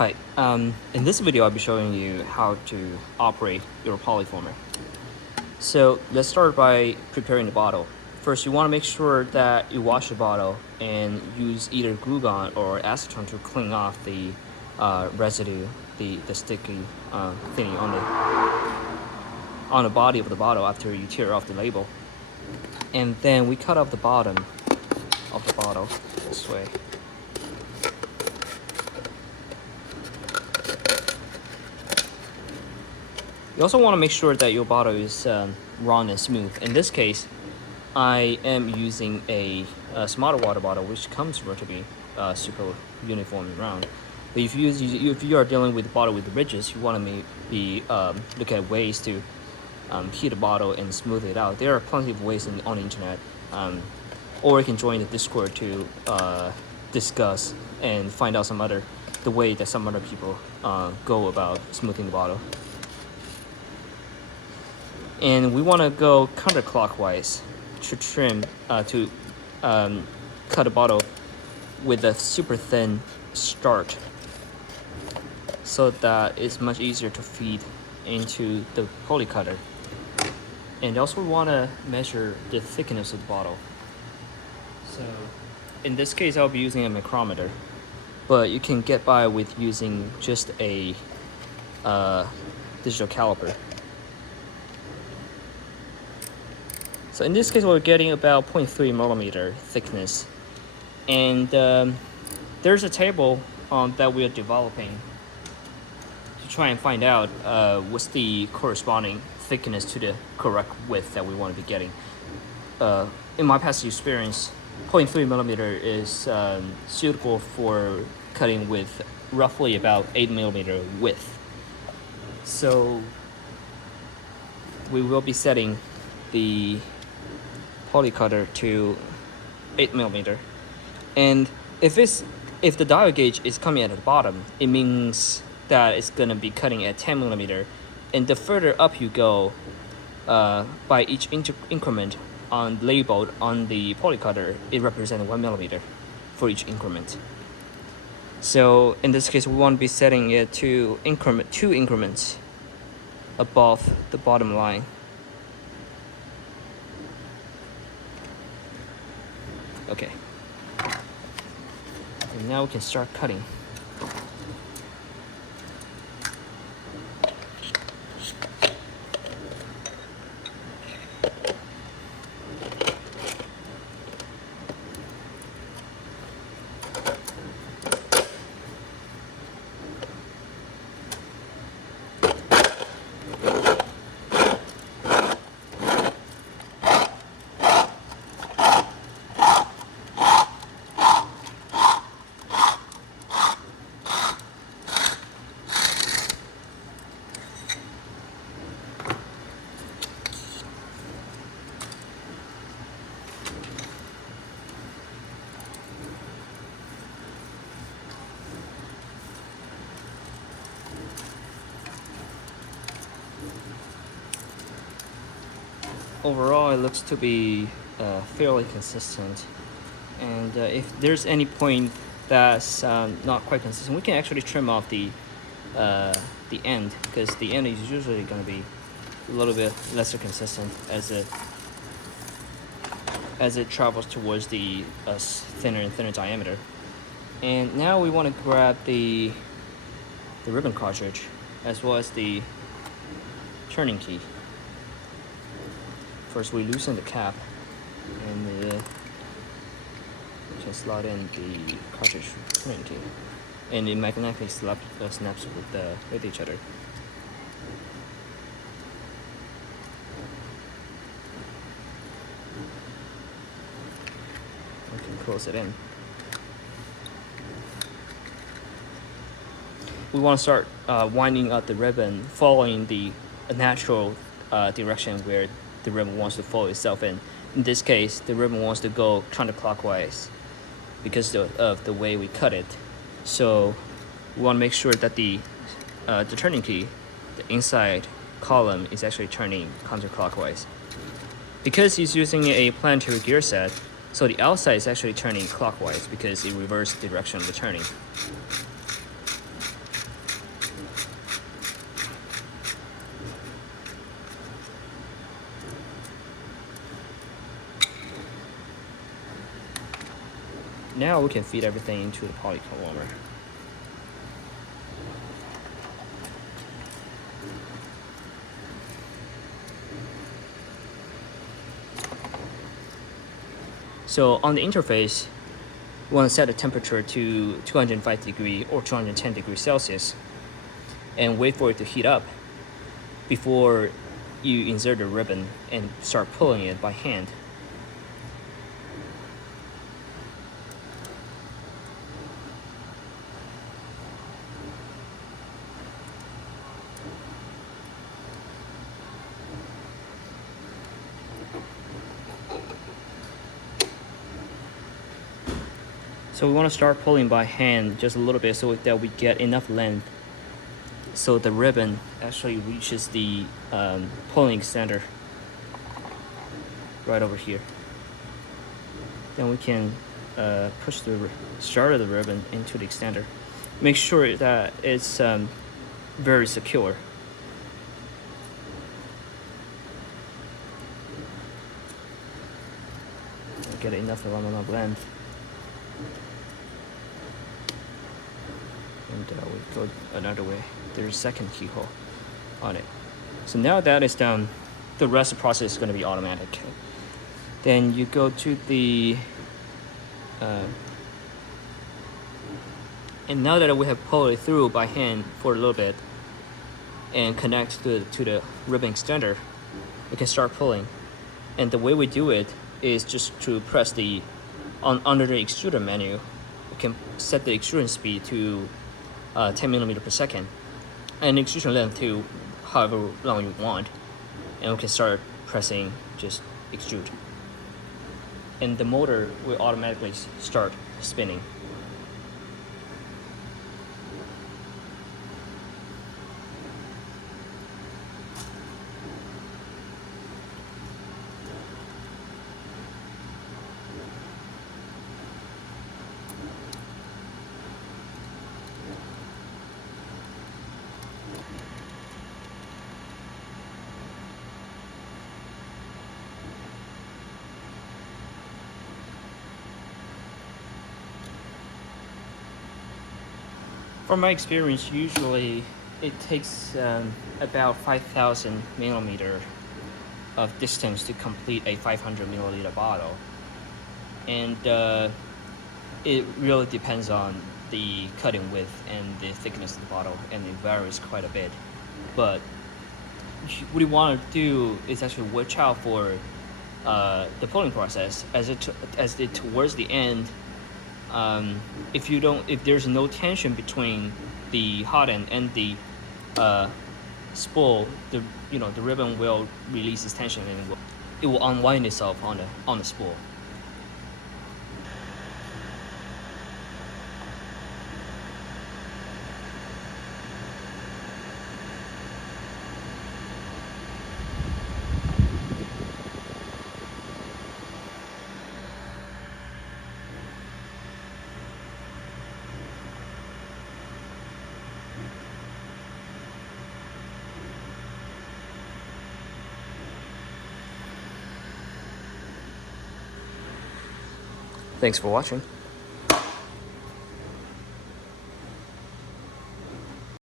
Hi, in this video I'll be showing you how to operate your polyformer. So let's start by preparing the bottle. First, you want to make sure that you wash the bottle and use either glue gun or acetone to clean off the residue, the sticky thingy on the body of the bottle after you tear off the label. And then we cut off the bottom of the bottle this way. You also want to make sure that your bottle is round and smooth. In this case, I am using a smaller water bottle, which comes relatively super uniform and round. But if you are dealing with a bottle with ridges, you want to maybe look at ways to heat a bottle and smooth it out. There are plenty of ways on the internet, or you can join the Discord to discuss and find out the way that some other people go about smoothing the bottle. And we want to go counterclockwise to trim, cut a bottle with a super thin start so that it's much easier to feed into the poly cutter. And also we want to measure the thickness of the bottle. So in this case I'll be using a micrometer, but you can get by with using just a digital caliper. So in this case, we're getting about 0.3 millimeter thickness. And there's a table that we are developing to try and find out what's the corresponding thickness to the correct width that we want to be getting. In my past experience, 0.3 millimeter is suitable for cutting with roughly about 8 millimeter width. So we will be setting the poly cutter to 8 millimeter, and if the dial gauge is coming at the bottom, it means that it's gonna be cutting at 10 millimeter, and the further up you go by each increment labeled on the poly cutter, it represents 1 millimeter for each increment. So in this case, we want to be setting it to two increments above the bottom line. Okay, and now we can start cutting. Overall, it looks to be fairly consistent, and if there's any point that's not quite consistent, we can actually trim off the end, because the end is usually going to be a little bit lesser consistent as it travels towards the thinner and thinner diameter. And now we want to grab the ribbon cartridge as well as the turning key. First, we loosen the cap, and we can slot in the cartridge turning key, and it magnetically snaps with each other. We can close it in. We want to start winding up the ribbon, following the natural direction where the ribbon wants to fold itself in. In this case, the ribbon wants to go counterclockwise because of the way we cut it. So we want to make sure that the turning key, the inside column, is actually turning counterclockwise. Because he's using a planetary gear set, so the outside is actually turning clockwise because it reversed the direction of the turning. now we can feed everything into the polyformer. So on the interface, we want to set the temperature to 205 degrees or 210 degrees Celsius and wait for it to heat up before you insert the ribbon and start pulling it by hand. So we want to start pulling by hand just a little bit so that we get enough length so the ribbon actually reaches the pulling extender right over here. Then we can push the start of the ribbon into the extender. Make sure that it's very secure. Get enough amount of length. And we go another way. There's a second keyhole on it. So now that is done, the rest of the process is going to be automatic. Then you go to the and now that we have pulled it through by hand for a little bit and connect to the ribbon extender, we can start pulling. And the way we do it is just to press the under the extruder menu. We can set the extrusion speed to 10 millimeters per second and extrusion length to however long you want, and we can start pressing just extrude, and the motor will automatically start spinning. From my experience, usually it takes about 5,000 millimeter of distance to complete a 500 milliliter bottle. And it really depends on the cutting width and the thickness of the bottle, and it varies quite a bit. But what you want to do is actually watch out for the pulling process as it towards the end. If there's no tension between the hot end and the spool, the ribbon will release its tension and it will unwind itself on the spool. Thanks for watching.